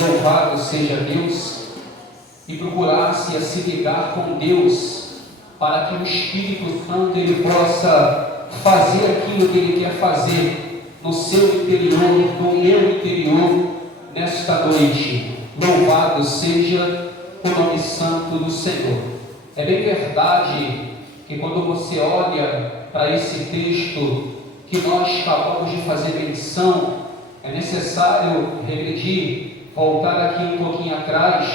Louvado seja Deus, e procurasse a se ligar com Deus, para que o Espírito Santo ele possa fazer aquilo que ele quer fazer no seu interior, no meu interior, nesta noite. Louvado seja o nome santo do Senhor. É bem verdade que quando você olha para esse texto que nós acabamos de fazer menção, é necessário regredir, voltar aqui um pouquinho atrás,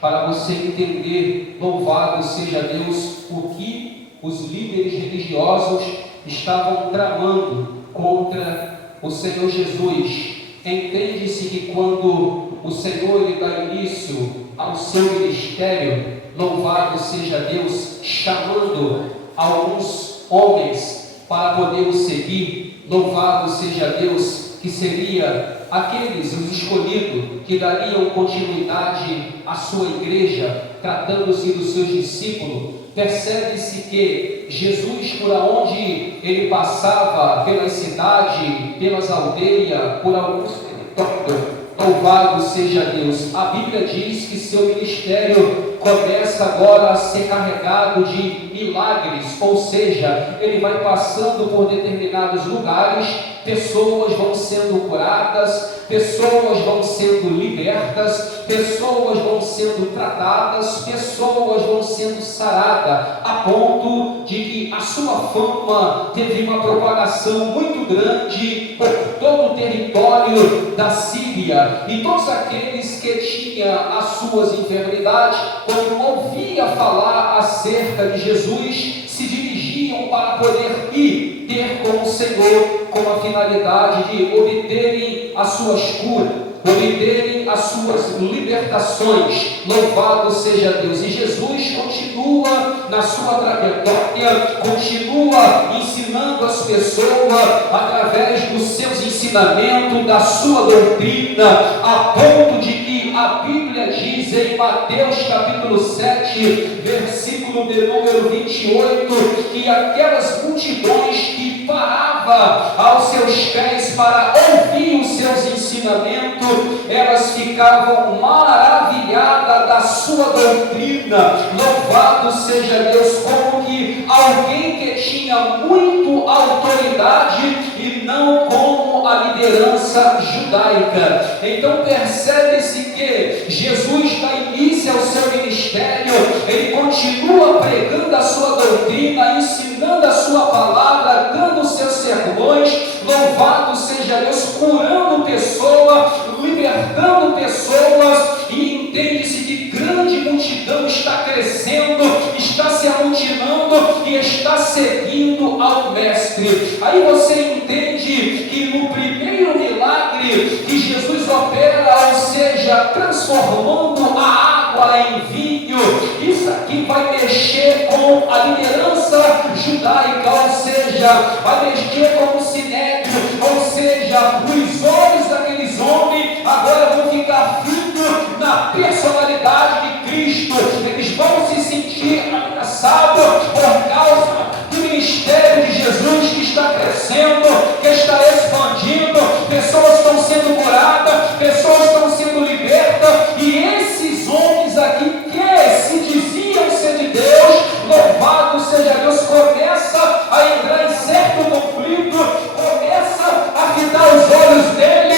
para você entender, louvado seja Deus, o que os líderes religiosos estavam tramando contra o Senhor Jesus. Entende-se que quando o Senhor ele dá início ao seu ministério, louvado seja Deus, chamando alguns homens para poder o seguir, louvado seja Deus, que seria aqueles, os escolhidos, que dariam continuidade à sua igreja, tratando-se dos seus discípulos. Percebe-se que Jesus, por onde ele passava, pelas cidades, pelas aldeias, por alguns territórios, louvado seja Deus, a Bíblia diz que seu ministério começa agora a ser carregado de milagres, ou seja, ele vai passando por determinados lugares, pessoas vão sendo curadas, pessoas vão sendo libertas, pessoas vão sendo tratadas, pessoas vão sendo saradas, a ponto de que a sua fama teve uma propagação muito grande por todo o território da Síria, e todos aqueles que tinham as suas enfermidades, quando ouvia falar acerca de Jesus, se dirigiam para poder ir ter com o Senhor, com a finalidade de obterem as suas curas, obterem as suas libertações. Louvado seja Deus. E Jesus continua na sua trajetória, continua ensinando as pessoas através dos seus ensinamentos, da sua doutrina, a ponto de que a Bíblia diz em Mateus capítulo 7, versículo de número 28, que aquelas multidões que paravam aos seus pés para ouvir os seus ensinamentos, elas ficavam maravilhadas da sua doutrina. Louvado seja Deus, como que alguém que tinha muito autoridade e não como a liderança judaica. Então percebe-se que Jesus dá início ao seu ministério, ele continua pregando a sua doutrina, ensinando a sua palavra, dando os seus sermões. Louvado seja Deus, curando pessoas, libertando pessoas, e entende-se que grande multidão está crescendo, está se amotinando e está seguindo ao Mestre. Aí você entende que no primeiro milagre que Jesus opera, ou seja, transformando a água em vinho, isso aqui vai mexer com a liderança judaica, ou seja, vai mexer com o sinédrio, ou seja, os olhos daqueles homens agora vão ficar fitos na personalidade de Cristo. Eles vão se sentir abraçados por causa do ministério de Jesus que está crescendo, que está expandindo, pessoas estão sendo curadas, pessoas estão sendo libertas, e esses homens aqui que se diziam ser de Deus, louvado seja Deus, começa a entrar em certo conflito, começa a fitar os olhos dele,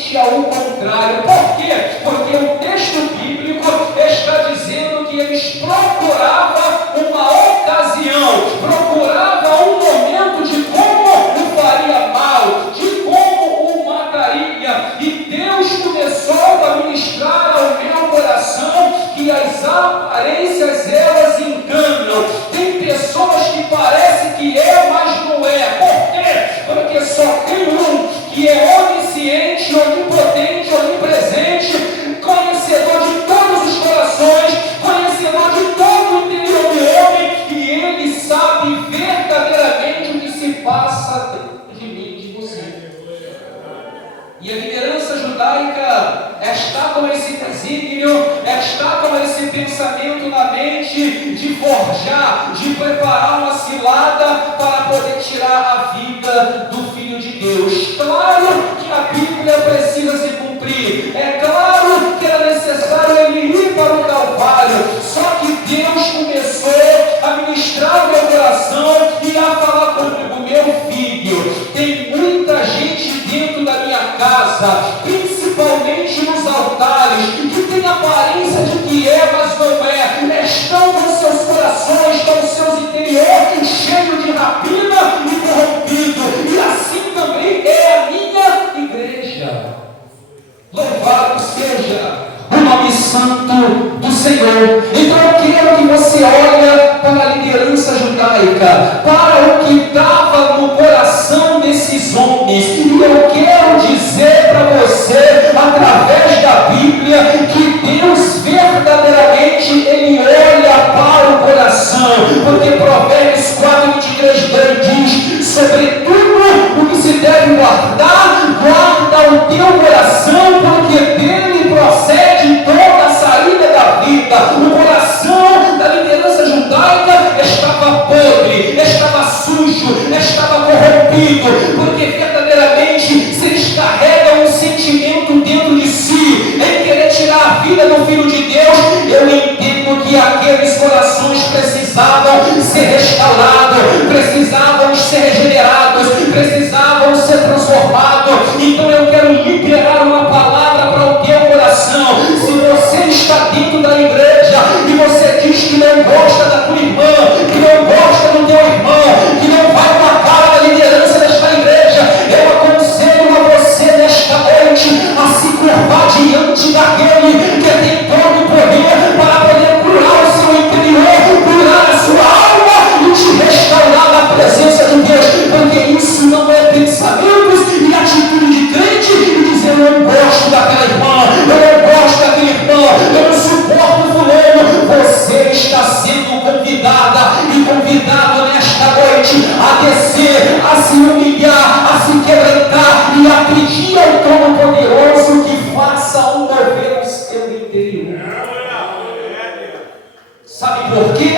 exatamente ao contrário. Por quê? Porque o texto bíblico está dizendo que eles procuravam uma ocasião, procuravam um momento de como o faria mal, de como o mataria. E Deus começou a ministrar ao meu coração que as aparências elas enganam. Tem pessoas que parecem que é, mas não é. Por quê? Porque só tem um que é onisciente, onipotente, onipresente, conhecedor de todos os corações, conhecedor de todo o interior do homem, e ele sabe verdadeiramente o que se passa dentro de mim e de você. E a liderança judaica está com esse desígnio, está com esse pensamento na mente de forjar, de preparar uma cilada para poder tirar a vida do Filho de Deus. Claro que a Bíblia precisa se cumprir, é claro que era necessário ele ir para o Calvário, só que Deus começou a ministrar o meu coração e a falar comigo: meu filho, tem muita gente dentro da minha casa, principalmente nos altares, que tem aparência de que é, mas não é. Estão com seus corações, com seus interiores cheios de rapina e corrompido. E assim também é a minha igreja. Louvado seja o nome santo do Senhor. Então eu quero que você olhe para a liderança judaica, para o que estava no coração desses homens. E eu quero dizer para você, através da Bíblia, que Deus verdadeiramente Ele olha para o coração. Porque Provérbios 4:23 diz: sobretudo o que se deve guardar, guarda o teu coração, porque dele procede toda a saída da vida. O coração da liderança judaica estava podre, estava sujo, estava corrompido, porque verdadeiramente, se eles carregam um sentimento dentro de si em querer tirar a vida do Filho de Deus, eu entendo que aqueles corações precisavam ser restaurados, precisavam ser regenerados, precisavam ser transformados. Então eu quero liberar uma palavra para o teu coração. Se você está dentro da igreja e você diz que não gosta da tua irmã, que não gosta do teu irmão, que não vai com a cara da liderança desta igreja, eu aconselho a você nesta noite a se curvar diante daquele que tem todo o poder para poder curar o seu interior, curar a sua alma e te restaurar na presença de Deus. Porque isso não é pensamentos e atitude de crente e dizer: eu não gosto daquela irmã, eu não gosto daquele irmão, eu não suporto fulano. Você está sendo convidada e convidado nesta noite a descer, a se humilhar, a se quebrantar e a pedir ao Todo-Poderoso que faça um mover no seu interior. Sabe por quê?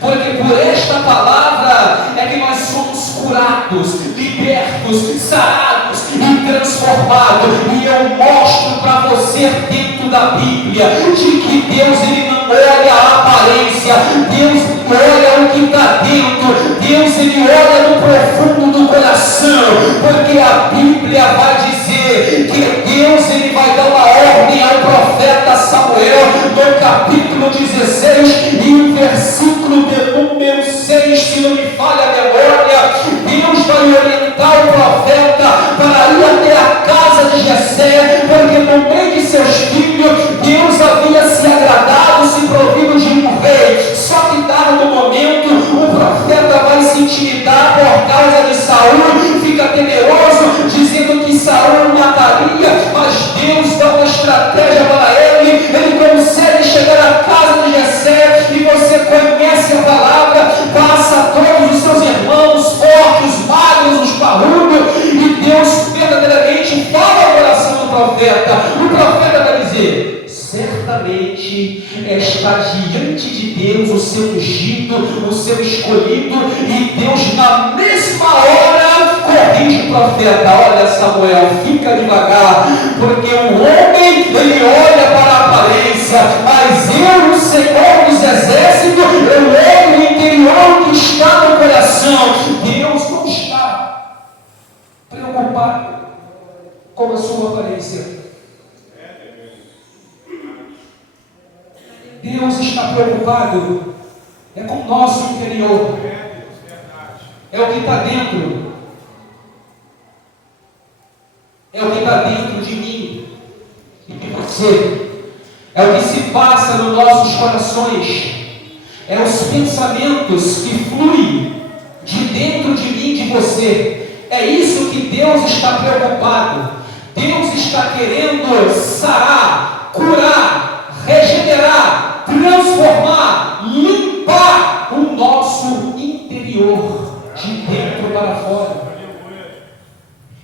Porque por esta palavra é que nós somos curados, libertos, sarados e transformados. E eu mostro para você dentro da Bíblia de que Deus ele não olha a aparência, Deus olha o que está dentro, Deus ele olha no profundo do coração, porque a Bíblia vai dizer que Deus ele vai dar uma ordem ao profeta Samuel no capítulo 16 e o versículo de número 6, se não me falha a memória. Deus vai orientar o profeta para ir até a casa de Jessé, porque no meio de seus filhos Deus havia se agradado, se provido de um rei. Só que dado no momento o profeta vai se intimidar por causa de Saul, fica temeroso, dizendo que Saul o mataria, mas Deus dá uma estratégia para ele, ele consegue chegar à casa de Jessé, e você conhece a palavra, passa a todos os seus irmãos fortes, magros, os parrudos, e Deus verdadeiramente fala ao coração do profeta. O profeta vai dizer: certamente está diante de Deus o seu ungido, o seu escolhido, e Deus na mesma hora corrige o profeta: olha Samuel, fica devagar, porque o homem ele olha para a aparência, mas eu, o Senhor dos exércitos, eu olho o interior que está no coração. Deus não está preocupado como a sua aparência. Deus está preocupado com o nosso interior. É o que está dentro. É o que está dentro de mim e de você. É o que se passa nos nossos corações. É os pensamentos que fluem de dentro de mim e de você. É isso que Deus está preocupado. Deus está querendo sarar, curar, regenerar, transformar, limpar o nosso interior, de dentro para fora.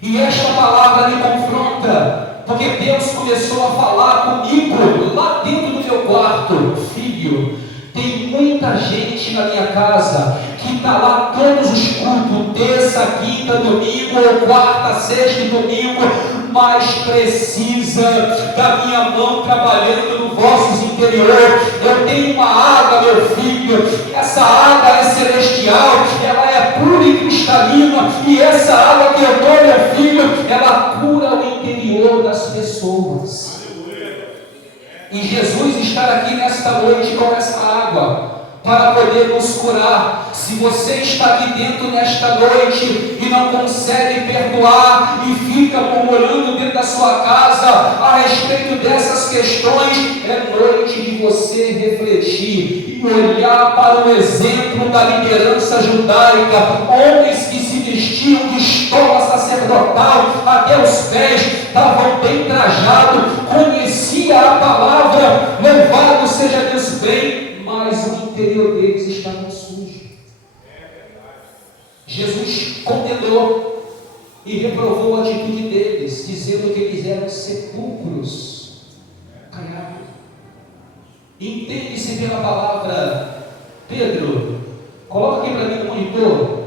E esta palavra me confronta, porque Deus começou a falar comigo lá dentro do meu quarto. Filho, tem muita gente na minha casa que está lá todos os cultos, terça, quinta, domingo, ou quarta, sexta e domingo, mas precisa da minha mão trabalhando no vossos interior. Eu tenho uma água, meu filho, essa água é celestial, ela é pura e cristalina, e essa água que eu dou, meu filho, ela cura o interior das pessoas. E Jesus está aqui nesta noite com essa água para poder nos curar. Se você está aqui dentro nesta noite e não consegue perdoar e fica murmurando dentro da sua casa a respeito dessas questões, é noite de você refletir e olhar para o exemplo da liderança judaica. Homens que se vestiam de estola sacerdotal até os pés, estavam bem trajados, conhecia a palavra, louvado seja Deus bem, mas o interior deles estava sujo. Jesus condenou e reprovou a atitude deles, dizendo que eles eram sepulcros caiados. Entende-se pela palavra. Pedro, coloca aqui para mim no monitor,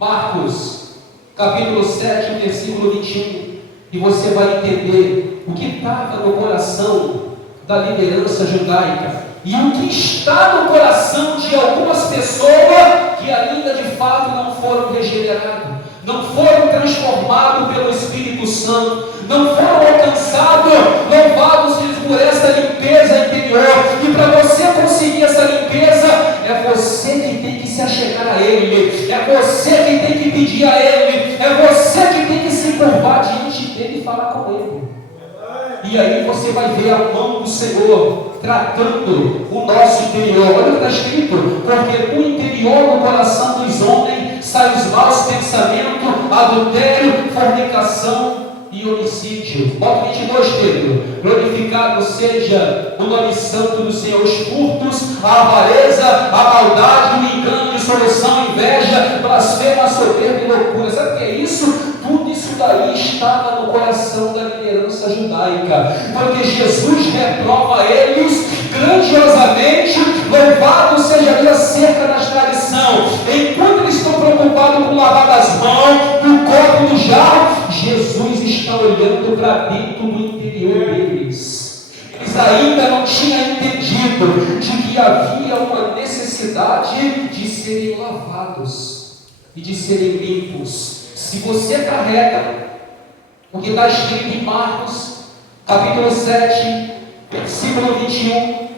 Marcos, capítulo 7, versículo 21, e você vai entender o que estava no coração da liderança judaica e o que está no coração de algumas pessoas que ainda de fato não foram regenerados, não foram transformados pelo Espírito Santo, não foram alcançados, louvados por essa limpeza interior. E para você conseguir essa limpeza, é você que tem que se achegar a Ele, é você que tem que pedir a Ele, é você que tem que se curvar diante dele e falar com Ele. E aí você vai ver a mão do Senhor tratando o nosso interior. Olha o que está escrito: porque do interior do coração dos homens saem os maus pensamentos, adultério, fornicação e homicídio. Bota 22, Pedro. Glorificado seja o nome santo do Senhor. Os furtos, a avareza, a maldade, o engano, a dissolução, a inveja, blasfema, a soberba e loucura. Sabe o que é isso? Tudo isso daí estava no coração da liderança judaica, porque Jesus reprova eles grandiosamente. Louvado seja Deus acerca das tradições. Enquanto eles estão preocupados com lavar das mãos, do copo, do jarro, Jesus está olhando para dentro do interior deles. Eles ainda não tinham entendido de que havia uma necessidade de serem lavados e de serem limpos. Se você carrega o que está escrito em Marcos, capítulo 7, versículo 21,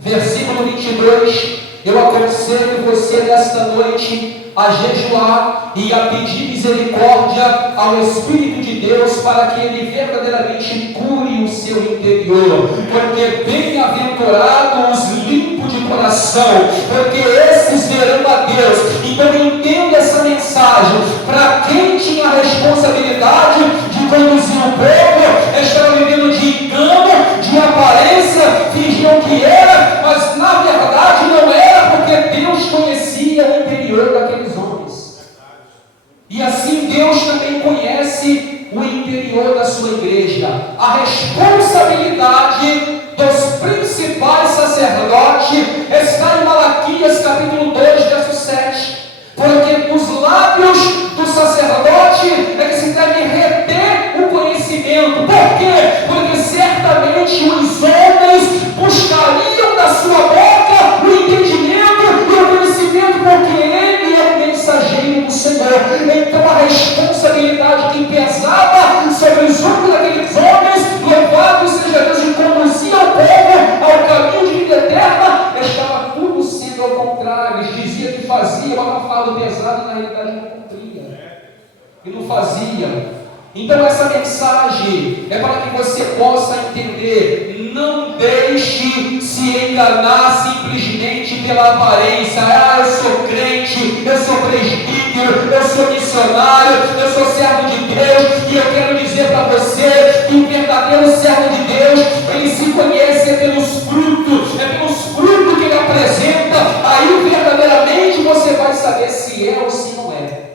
versículo 22, eu aconselho você nesta noite a jejuar e a pedir misericórdia ao Espírito de Deus para que Ele verdadeiramente cure o seu interior, porque bem-aventurados os limpos de coração, porque esses verão a Deus. Então entenda essa mensagem. Para quem tinha a responsabilidade de conduzir o povo, estava vivendo de engano, de aparência, fingiam que era, mas na verdade não era, porque Deus conhecia o interior daqueles homens. E assim Deus também conhece o interior da sua igreja. A responsabilidade dos principais sacerdotes está em Malaquias capítulo 2, verso 7. Porque nos lábios do sacerdote é que se deve reter o conhecimento. Por quê? Porque certamente os homens buscariam da sua boca o entendimento e o conhecimento, porque ele é o mensageiro do Senhor. Então a responsabilidade que pesava sobre os Então essa mensagem é para que você possa entender: não deixe se enganar simplesmente pela aparência. Eu sou crente, eu sou presbítero, eu sou missionário, eu sou servo de Deus, e eu quero dizer para você que o verdadeiro servo de Deus, ele se conhece pelos frutos, é pelos frutos que ele apresenta. Aí verdadeiramente você vai saber se é ou se não é.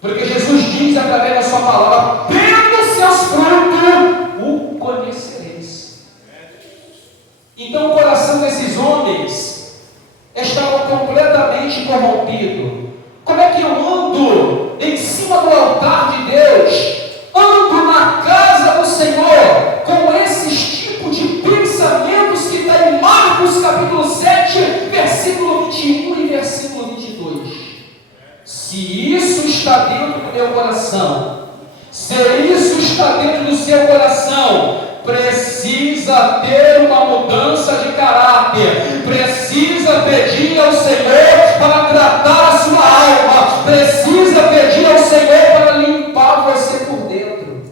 Porque Jesus diz através da sua palavra: pelos seus frutos o conhecereis. Então o coração desses homens estava completamente corrompido. Como é que eu ando em cima do altar de Deus, ando na casa do Senhor, com esses tipos de pensamentos que está em Marcos capítulo 7, versículo 21 e versículo 22? Se isso está dentro do meu coração, se isso está dentro do seu coração, precisa ter uma mudança de caráter, precisa pedir ao Senhor para tratar a sua alma, precisa pedir ao Senhor para limpar você por dentro.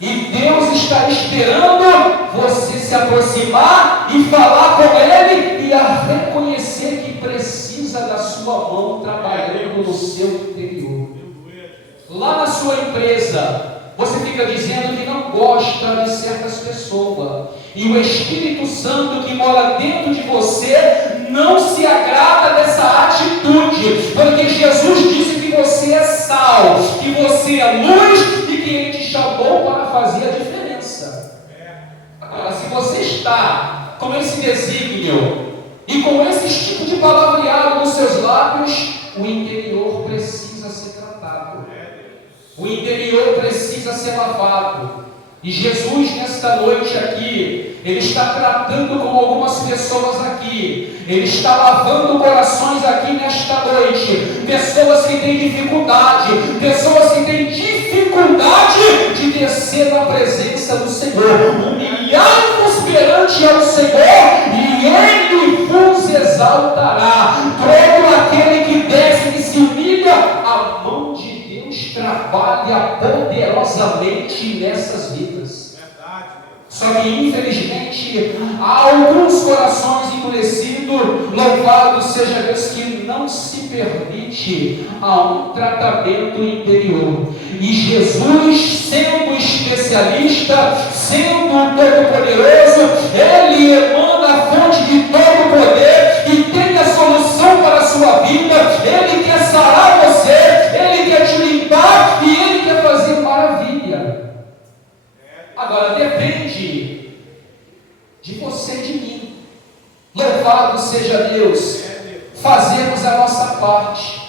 E Deus está esperando você se aproximar e falar com Ele e a reconhecer que precisa da sua mão trabalhando no seu interior. Lá na sua empresa, você fica dizendo que não gosta de certas pessoas, e o Espírito Santo que mora dentro de você não se agrada dessa atitude, porque Jesus disse que você é sal, que você é luz e que Ele te chamou para fazer a diferença. Agora, se você está com esse desígnio e com esse tipo de palavreado nos seus lábios, o interior precisa ser tratado. O interior precisa ser lavado. E Jesus, nesta noite aqui, Ele está tratando com algumas pessoas aqui. Ele está lavando corações aqui nesta noite. Pessoas que têm dificuldade, pessoas que têm dificuldade de descer na presença do Senhor. Humilhai-vos perante ao Senhor e Ele vos exaltará. Todo aquele que desce e se humilha, a mão de Deus trabalha poderosamente nessas vidas. Só que infelizmente há alguns corações endurecidos. Louvado seja Deus, que não se permite a um tratamento interior. E Jesus, sendo especialista, sendo todo-poderoso, Ele emana a fonte de todo poder e tem a solução para a sua vida. Ele quer sarar você, Ele quer te limpar e Ele quer fazer maravilha. Agora depende de você e de mim. Louvado seja Deus, fazermos a nossa parte.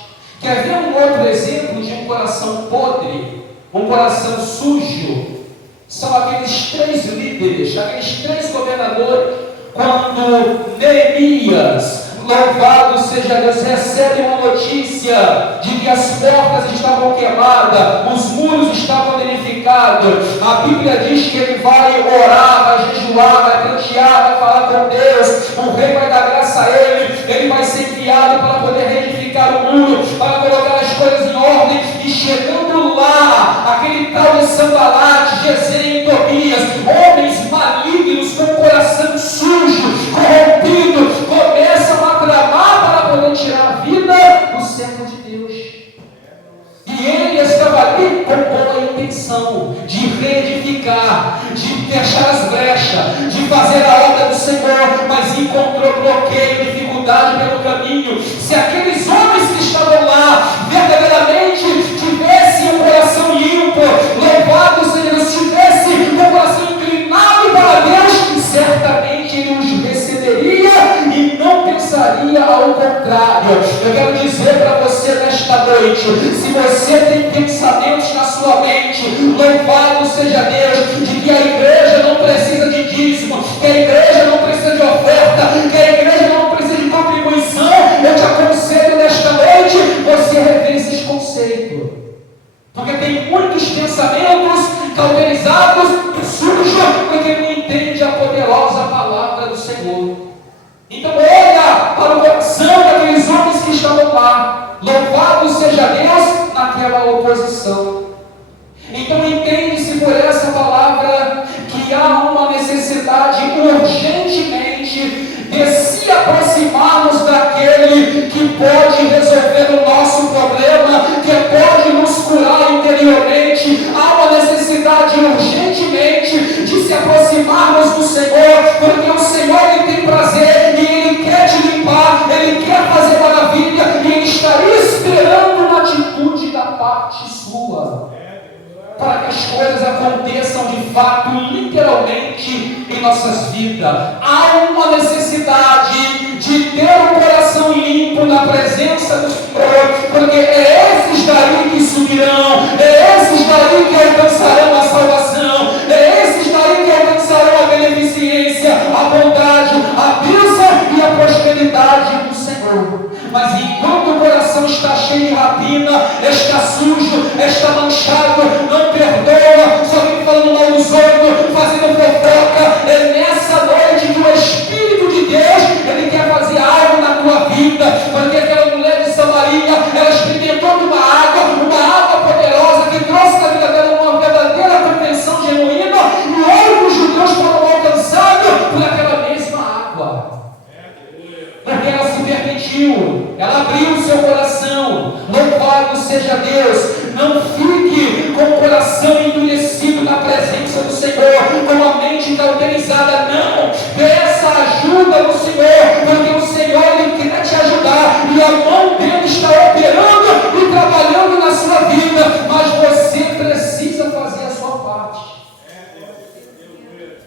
Quer ver um outro exemplo de um coração podre, um coração sujo? São aqueles 3 líderes, aqueles 3 governadores, quando Neemias, louvado seja Deus, recebe uma notícia de que as portas estavam queimadas, os muros estavam danificados. A Bíblia diz que ele vai orar, vai jejuar, vai plantear, vai falar com Deus. O rei vai dar graça a ele vai ser enviado para poder reedificar o muro, para colocar as coisas em ordem. E chegando lá, aquele tal de Sanbalate, Gesem e Tobias, homens malignos com o coração sujo, corrompido, começam a tramar para poder tirar a vida do servo de Deus. E ele estava ali com boa intenção de reedificar, de fechar as brechas, de fazer a obra do Senhor, mas encontrou bloqueio, dificuldade pelo caminho. Se aqueles homens que estavam lá verdadeiramente tivessem um coração limpo, louvado seja Deus, tivessem um coração inclinado para Deus, certamente ele os receberia e não pensaria ao contrário. Eu quero dizer para você nesta noite, se você tem pensamentos na sua mente, louvado seja Deus, de que a igreja não precisa de dízimo, que a igreja não precisa de oferta, que a igreja não precisa de contribuição, eu te aconselho nesta noite, você rever esses conceitos. Porque tem muitos pensamentos cauterizados e sujos, porque não entende a poderosa palavra do Senhor. Então olha para o coração daqueles homens que estavam lá. Louvado seja Deus naquela oposição. que pode resolver o nosso problema, que pode nos curar interiormente. Há uma necessidade urgentemente de se aproximarmos do Senhor, porque o Senhor Ele tem prazer e Ele quer te limpar, Ele quer fazer maravilha e Ele estaria esperando uma atitude da parte sua, para que as coisas aconteçam de fato, literalmente, em nossas vidas. Há uma necessidade de ter um coração limpo na presença do Senhor, porque é esses daí que subirão, é esses daí que alcançarão a salvação, é esses daí que alcançarão a beneficência, a bondade, a bênção e a prosperidade do Senhor. Mas enquanto o coração está cheio de rapina, está sujo, está manchado, não perdoa, só fica falando mal dos outros, fazendo fofoca, é nessa noite que o Espírito de Deus, Ele quer fazer algo na tua vida, porque aquela mulher de Samaria, ela experimentou de uma água poderosa, que trouxe na vida dela uma verdadeira compreensão genuína, e outros judeus foram alcançados por aquela mesma água. Porque ela se permitiu, ela abriu o seu coração. Louvado seja Deus. Não fique com o coração endurecido na presença do Senhor, com a mente cauterizada. Não, peça ajuda do Senhor, porque o Senhor Ele quer te ajudar e a mão dele está operando e trabalhando na sua vida, mas você precisa fazer a sua parte.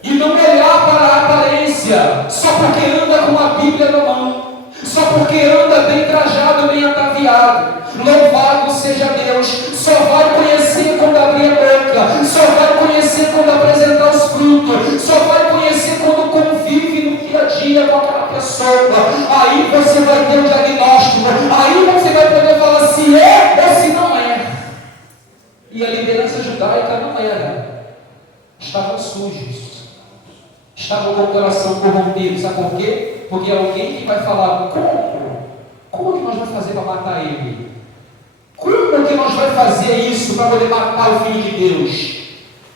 E não olhar para a aparência, só porque anda com a Bíblia na mão, só porque anda bem trajado, bem ataviado. Louvado seja Deus. Só vai conhecer quando abrir a boca, só vai conhecer quando apresentar os frutos, só vai conhecer quando convive no dia a dia com aquela pessoa. Aí você vai ter o diagnóstico, aí você vai poder falar se é ou se não é. E a liderança judaica não era, estavam sujos, estavam com o coração corrompido. Sabe por quê? Porque alguém que vai falar, como que nós vamos fazer para matar ele? Como que nós vamos fazer isso para poder matar o Filho de Deus?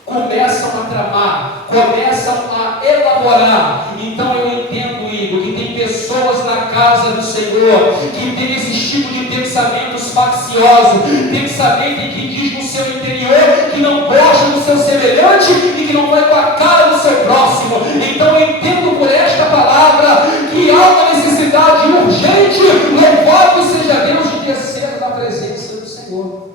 Começam a tramar, começam a elaborar. Então eu entendo, Igor, que tem pessoas na casa do Senhor que tem esse tipo de pensamentos facciosos, pensamento que diz no seu interior que não gosta do seu semelhante e que não vai com a cara do seu próximo. Então eu entendo por esta palavra que há uma necessidade urgente, louvado seja Deus, de descer na presença do Senhor.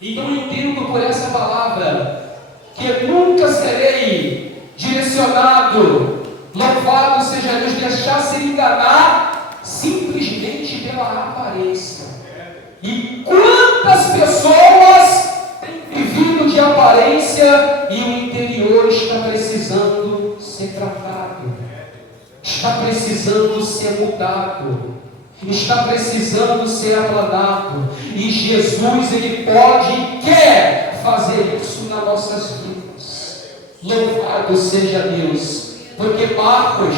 Então eu entendo por essa palavra que eu nunca serei direcionado, louvado seja Deus, deixar se enganar simplesmente pela aparência. E quantas pessoas têm vivido de aparência e o interior está precisando ser tratado, está precisando ser mudado, está precisando ser aplanado, e Jesus Ele pode e quer fazer isso nas nossas vidas. Louvado seja Deus, porque Marcos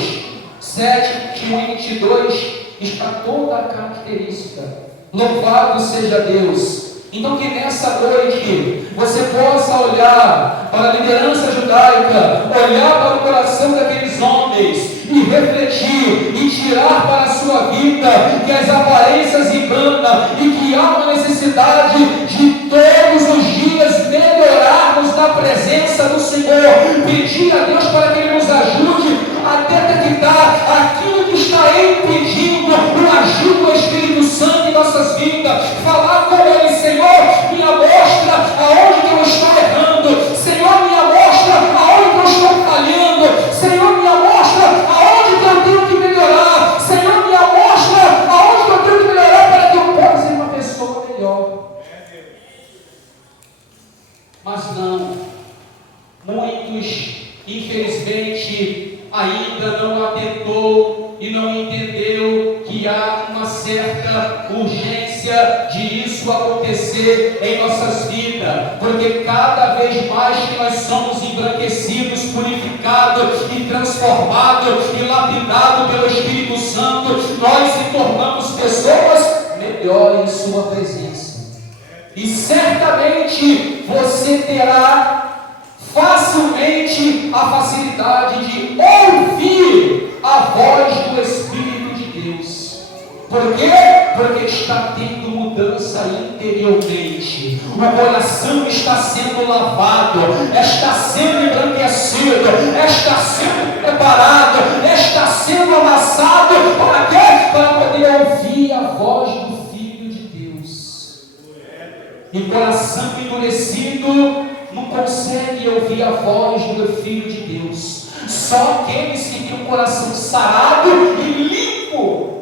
7, 21 e 22 está toda a característica. Louvado seja Deus. Então que nessa noite você possa olhar para a liderança judaica, olhar para o coração daqueles homens e refletir e tirar para a sua vida que as aparências enganam e que há uma necessidade de todos os dias melhorarmos na presença do Senhor, pedir a Deus para que Ele nos ajude a detectar aquilo que está impedindo o agir do Espírito Santo em nossas vidas, falar com Ele: Senhor, me mostra aonde que eu estou errando, Senhor, me mostra aonde que eu estou falhando, Senhor, me mostra aonde que eu tenho que melhorar, Senhor, me mostra aonde que eu tenho que melhorar para que eu possa ser uma pessoa melhor. Mas não, muitos, infelizmente, ainda não atentou e não entendeu que há uma certa urgência de isso acontecer em nossas vidas, porque cada vez mais que nós somos embranquecidos, purificados e transformados e lapidados pelo Espírito Santo, nós se tornamos pessoas melhores em sua presença, e certamente você terá facilmente a facilidade de ouvir a voz do Espírito de Deus. Por quê? Porque está tendo mudança interiormente. O coração está sendo lavado, está sendo embranquecido, está sendo preparado, está sendo amassado. Para quê? Para poder ouvir a voz do Filho de Deus. E coração endurecido não consegue ouvir a voz do Filho de Deus. Só aqueles que têm um coração sarado e limpo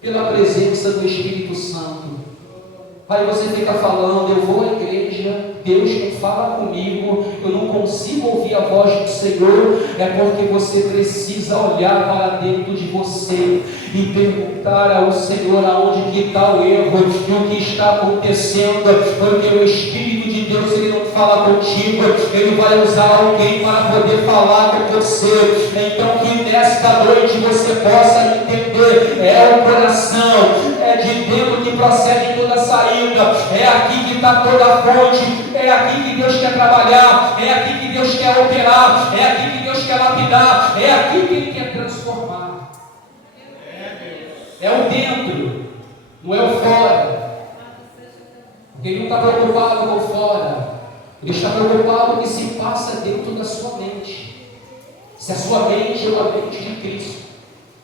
pela presença do Espírito Santo. Aí você fica falando, eu vou à igreja, Deus não fala comigo, eu não consigo ouvir a voz do Senhor. É porque você precisa olhar para dentro de você e perguntar ao Senhor aonde que está o erro e o que está acontecendo, porque o Espírito de Deus, ele não fala contigo, ele vai usar alguém para poder falar com você. Então que nesta noite você possa entender, é o coração, é de dentro que procede toda a saída, é aqui que está toda a fonte, é aqui que Deus quer trabalhar, é aqui que Deus quer operar, é aqui que Deus quer lapidar, é aqui que Ele quer transformar. É o dentro, não é o fora. Porque Ele não está preocupado com o fora, Ele está preocupado com o que se passa dentro da sua mente. Se a sua mente é uma mente de Cristo.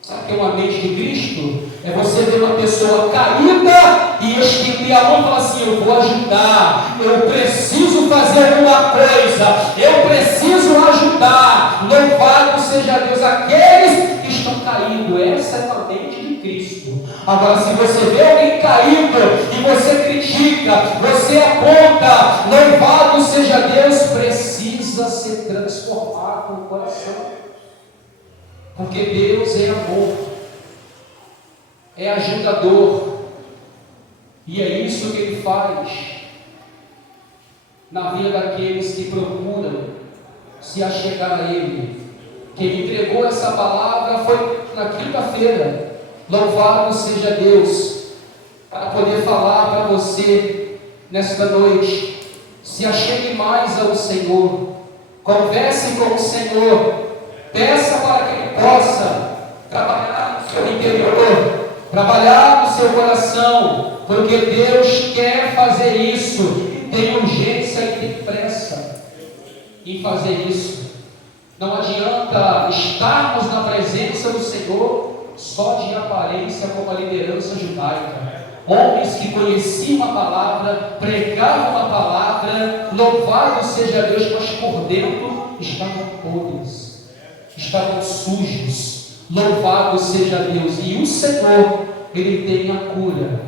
Sabe o que é uma mente de Cristo? É você ver uma pessoa caída e estender a mão e falar assim: eu vou ajudar, eu preciso fazer alguma coisa, eu preciso ajudar. Louvado seja Deus aqueles que estão caídos. Essa é uma mente de Cristo. Agora, se você vê alguém caído e você critica, você aponta, louvado seja Deus, precisa se transformar com o coração. Porque Deus é amor, é ajudador, e é isso que Ele faz na vida daqueles que procuram se achegar a Ele. Quem entregou essa palavra foi na quinta-feira. Louvado seja Deus, para poder falar para você nesta noite. Se achegue mais ao Senhor, converse com o Senhor. Peça para que Ele possa trabalhar no seu interior, trabalhar no seu coração, porque Deus quer fazer isso, e tem urgência e tem pressa em fazer isso. Não adianta estarmos na presença do Senhor só de aparência como a liderança judaica. Homens que conheciam a palavra, pregavam a palavra, louvado seja Deus, mas por dentro estavam podres, estavam sujos. Louvado seja Deus. E o Senhor, Ele tem a cura,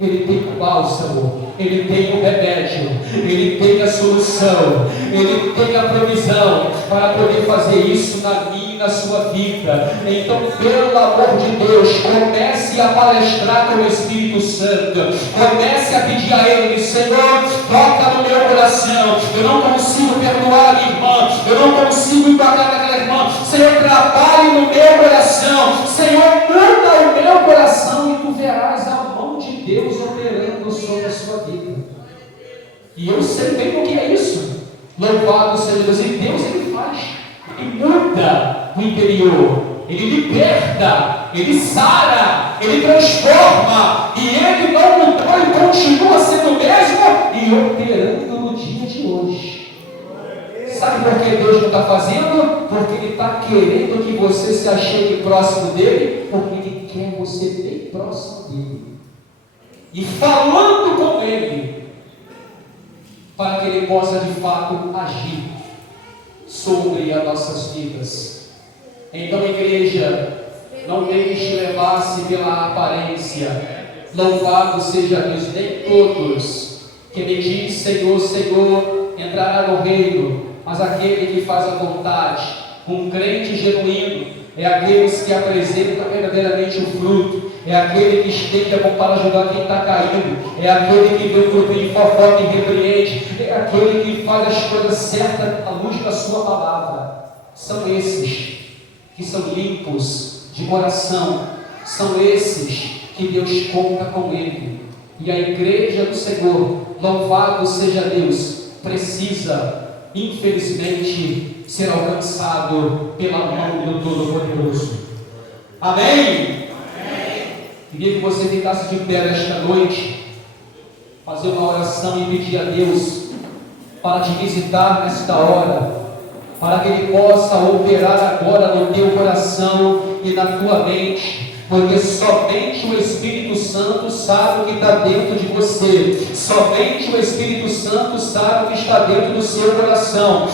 Ele tem o bálsamo, Ele tem o remédio, Ele tem a solução, Ele tem a provisão para poder fazer isso na minha e na sua vida. Então, pelo amor de Deus, comece a palestrar com o Espírito Santo, comece a pedir a Ele: Senhor, toca no meu coração, eu não consigo perdoar a minha irmã, eu não consigo embarcar naquela irmã. Senhor, trabalhe no meu coração, Senhor, muda o meu coração, e tu verás a mão de Deus operando sobre a sua vida. E eu sei bem o que é isso. Louvado seja Deus. E Deus, Ele faz, Ele muda o interior, Ele liberta, Ele sara, Ele transforma. E Ele não mudou, Ele continua sendo o mesmo e operando no dia de hoje. Sabe por que Deus não está fazendo? Porque Ele está querendo que você se achegue próximo dEle, porque Ele quer você bem próximo dEle, e falando com Ele, para que Ele possa de fato agir sobre as nossas vidas. Então, igreja, não deixe levar-se pela aparência. Louvado seja Deus. Nem todos que me diz Senhor, Senhor entrará no reino, mas aquele que faz a vontade, um crente genuíno, é aqueles que apresentam verdadeiramente o fruto, é aquele que estende a mão para ajudar quem está caído, é aquele que vê o grupinho de fofoca e repreende, é aquele que faz as coisas certas à luz da sua palavra. São esses que são limpos de coração, são esses que Deus conta com Ele. E a igreja do Senhor, louvado seja Deus, precisa, infelizmente, ser alcançado pela mão do Todo-Poderoso. Amém? Amém? Queria que você ficasse de pé nesta noite, fazer uma oração e pedir a Deus para te visitar nesta hora, para que Ele possa operar agora no teu coração e na tua mente, porque somente o Espírito Santo sabe o que está dentro de você, somente o Espírito Santo sabe o que está dentro do seu coração.